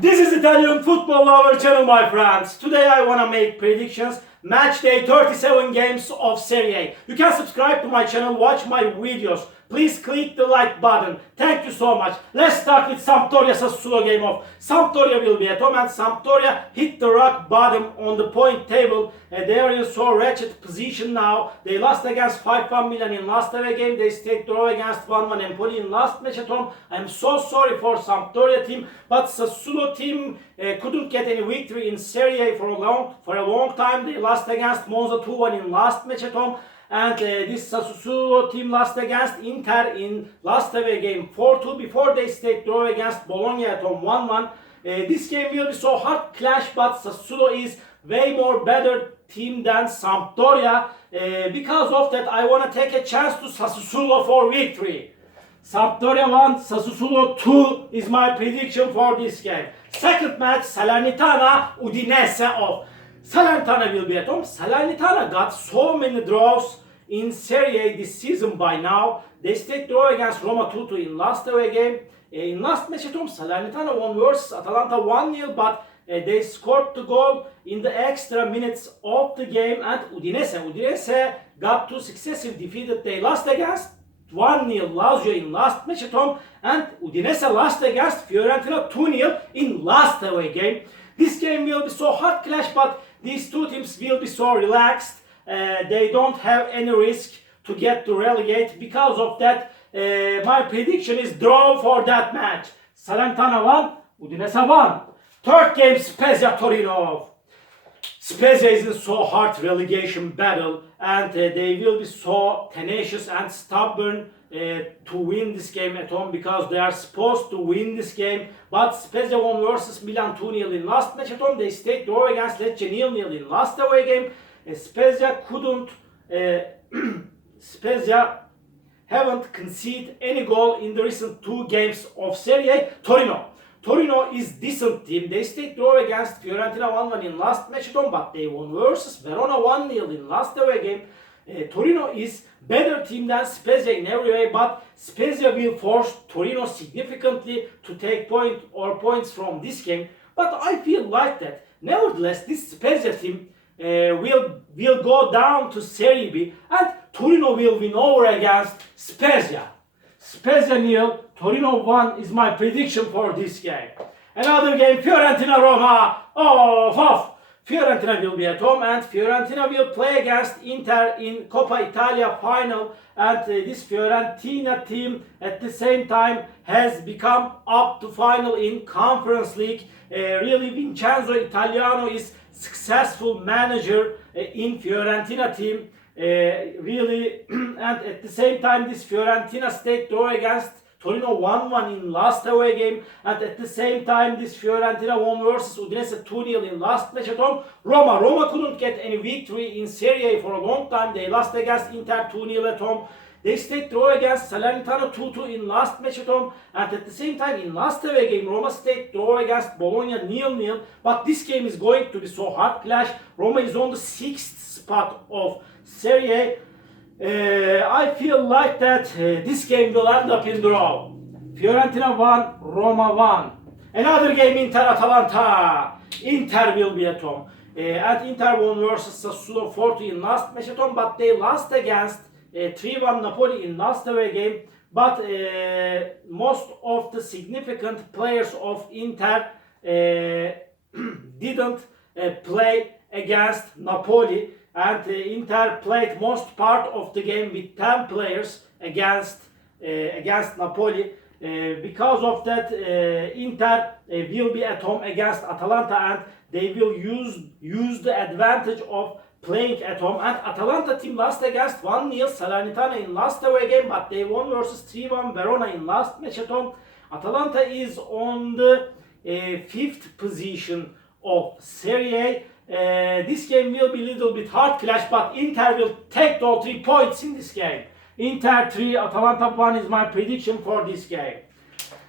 This is Italian Football Lover channel, my friends. Today I wanna make predictions. Match day 37 games of Serie. You can subscribe to my channel, watch my videos. Please click the like button. Thank you so much. Let's start with Sampdoria Sassuolo game of. Sampdoria will be at home and Sampdoria hit the rock bottom on the point table. They are in so wretched position now. They lost against 5-1 Milan in last away game. They stayed draw against 1-1 Empoli in last match at home. I'm so sorry for Sampdoria team, but Sassuolo team couldn't get any victory in Serie for a long time. They lost against Monza 2-1 in last match at home. And this Sassuolo team lost against Inter in last away game 4-2 before they stayed draw against Bologna at home 1-1. This game will be so hard clash, but Sassuolo is way more better team than Sampdoria. Because of that, I want to take a chance to Sassuolo for victory. Sampdoria 1, Sassuolo 2 is my prediction for this game. Second match, Salernitana Udinese off. Salernitana will be at home. Salernitana got so many draws in Serie this season by now. They stayed draw against Roma 2-2 in last away game. In last match at home, Salernitana won versus Atalanta 1-0, but they scored the goal in the extra minutes of the game. And Udinese got two successive defeated. They lost against 1-0 Lazio in last match at home, and Udinese lost against Fiorentina 2-0 in last away game. This game will be so hard clash, but these two teams will be so relaxed. They don't have any risk to get to relegate. Because of that, my prediction is draw for that match. Salernitana 1, Udinese 1. Third game, Spezia Torino. Spezia is in so hard relegation battle, and they will be so tenacious and stubborn to win this game at home, because they are supposed to win this game. But Spezia won versus Milan 2-0 in last match at home. They stayed draw against Lecce 0-0 in last away game. Spezia haven't conceded any goal in the recent two games of Serie. Torino is decent team. They stayed draw against Fiorentina 1-1 in last match at home, but they won versus Verona 1-0 in last away game. Torino is better team than Spezia in every way, but Spezia will force Torino significantly to take points from this game. But I feel like that, nevertheless, this Spezia team will go down to Serie B, and Torino will win over against Spezia. Spezia 0, Torino 1 is my prediction for this game. Another game, Fiorentina-Roma. Fiorentina will be at home, and Fiorentina will play against Inter in Coppa Italia final. And this Fiorentina team at the same time has become up to final in Conference League. Really, Vincenzo Italiano is successful manager in Fiorentina team. And at the same time, this Fiorentina stayed draw against Torino 1-1 in last away game, and at the same time this Fiorentina won versus Udinese 2-0 in last match at home. Roma couldn't get any victory in Serie for a long time. They lost against Inter 2-0 at home. They stayed draw against Salernitana 2-2 in last match at home, and at the same time in last away game Roma stayed draw against Bologna 0-0. But this game is going to be so hard clash. Roma is on the 6th spot of Serie. I feel like that this game will end up in draw. Fiorentina 1, Roma 1. Another game, Inter-Atalanta. Inter will be at home. And Inter won versus Sassuolo 4-2 in last match at home, but they lost against 3-1 Napoli in last away game. But most of the significant players of Inter didn't play against Napoli. And Inter played most part of the game with 10 players against Napoli. Because of that, Inter will be at home against Atalanta, and they will use the advantage of playing at home. And Atalanta team lost against 1-0 Salernitana in last away game, but they won versus 3-1 Verona in last match at home. Atalanta is on the 5th position of Serie. This game will be a little bit hard clash, but Inter will take all 3 points in this game. Inter 3, Atalanta 1 is my prediction for this game.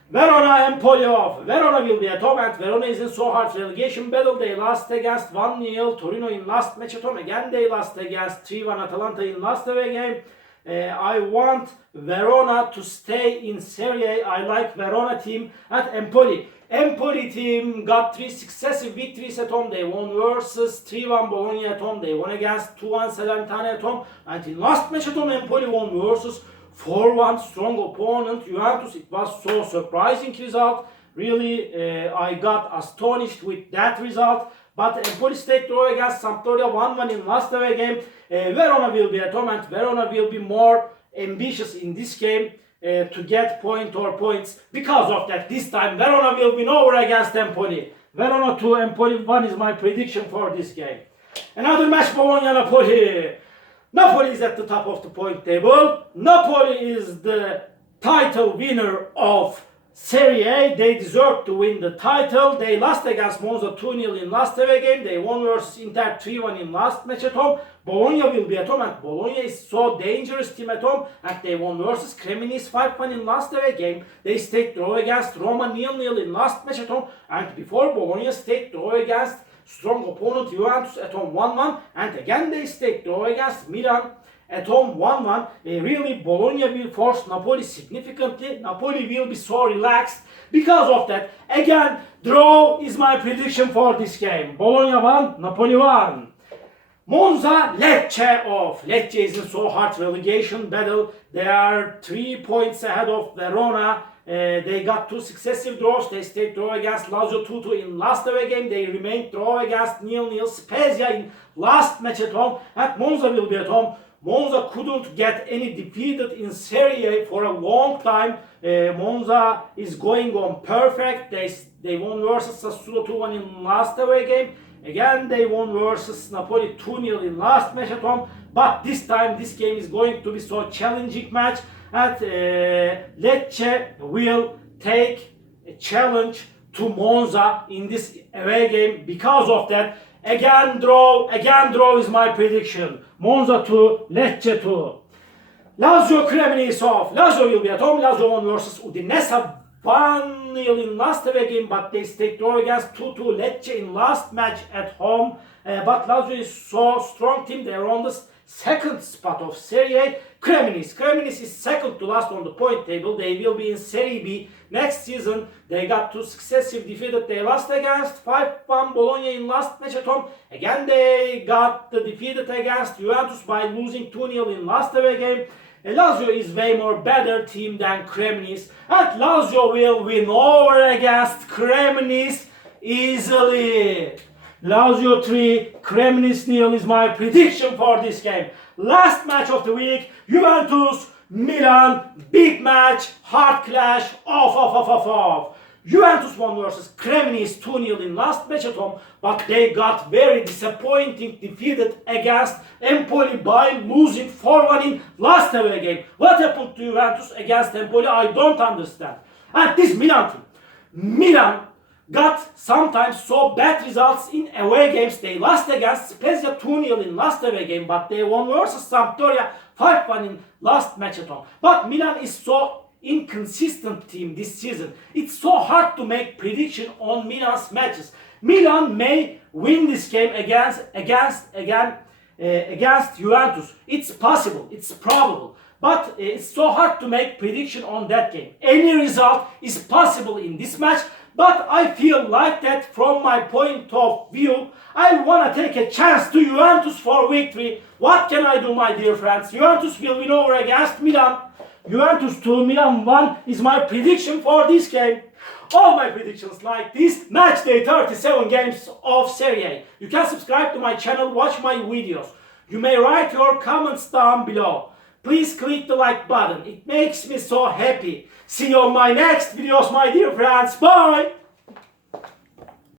Verona Empoli off. Verona will be at home, and Verona is in so hard relegation battle. They lost against 1-0 Torino in last match at home. Again they lost against 3-1 Atalanta in last away game. I want Verona to stay in Serie. I like Verona team. And Empoli. Empoli team got 3 successive victories at home. They won versus 3-1 Bologna at home. They won against 2-1 Salernitana at home. And in last match at home, Empoli won versus 4-1 strong opponent Juventus. It was so surprising result. Really, I got astonished with that result. But Empoli stayed draw against Sampdoria 1-1 in last away game. Verona will be at home, and Verona will be more ambitious in this game to get points. Because of that, this time Verona will win over against Empoli. Verona 2, Empoli 1 is my prediction for this game. Another match, Bologna-Napoli. Napoli is at the top of the point table. Napoli is the title winner of Serie. They deserve to win the title. They lost against Monza 2-0 in last away game. They won versus Inter 3-1 in last match at home. Bologna will be at home, and Bologna is so dangerous team at home, and they won versus Cremonese 5-1 in last away game. They stayed draw against Roma 0-0 in last match at home, and before Bologna stayed draw against strong opponent Juventus at home 1-1, and again they stayed draw against Milan at home 1-1. Really, Bologna will force Napoli significantly. Napoli will be so relaxed. Because of that, again, draw is my prediction for this game. Bologna 1, Napoli 1. Monza, Lecce off. Lecce is in so hard relegation battle. They are 3 points ahead of Verona. They got 2 successive draws. They stayed draw against Lazio 2-2 in last away game. They remained draw against 0-0 Spezia in last match at home. And Monza will be at home. Monza couldn't get any defeated in Serie for a long time. Monza is going on perfect. They won versus Sassuolo 2-1 in last away game. Again, they won versus Napoli 2-0 in last match at home. But this time, this game is going to be so challenging match. And Lecce will take a challenge to Monza in this away game. Because of that, again draw is my prediction. Monza 2, Lecce 2. Lazio Cremonese off. Lazio will be at home. Lazio won versus Udinese 1-0 in last away game, but they stayed draw against 2-2 Lecce in last match at home. But Lazio is so strong team. They are on the second spot of Serie. Cremonese is second to last on the point table. They will be in Serie B next season. They got 2 successive defeated. They lost against 5-1 Bologna in last match at home. Again, they got the defeated against Juventus by losing 2-0 in last away game. Lazio is way more better team than Cremonese, and Lazio will win over against Cremonese easily. Lazio 3, Cremonese 0 is my prediction for this game. Last match of the week, Juventus, Milan, big match, hard clash, off. Juventus won versus Cremonese 2-0 in last match at home, but they got very disappointing defeated against Empoli by losing 4-1 in last away game. What happened to Juventus against Empoli? I don't understand. And this Milan team, Milan got sometimes so bad results in away games. They lost against Spezia 2-0 in last away game, but they won versus Sampdoria 5-1 in last match at home. But Milan is so inconsistent team this season. It's so hard to make prediction on Milan's matches. Milan may win this game against Juventus. It's possible, it's probable. But it's so hard to make prediction on that game. Any result is possible in this match. But I feel like that from my point of view, I want to take a chance to Juventus for victory. What can I do, my dear friends? Juventus will win over against Milan. Juventus 2, Milan 1 is my prediction for this game. All my predictions like this, match day 37 games of Serie. You can subscribe to my channel, watch my videos. You may write your comments down below. Please click the like button. It makes me so happy. See you on my next videos, my dear friends. Bye!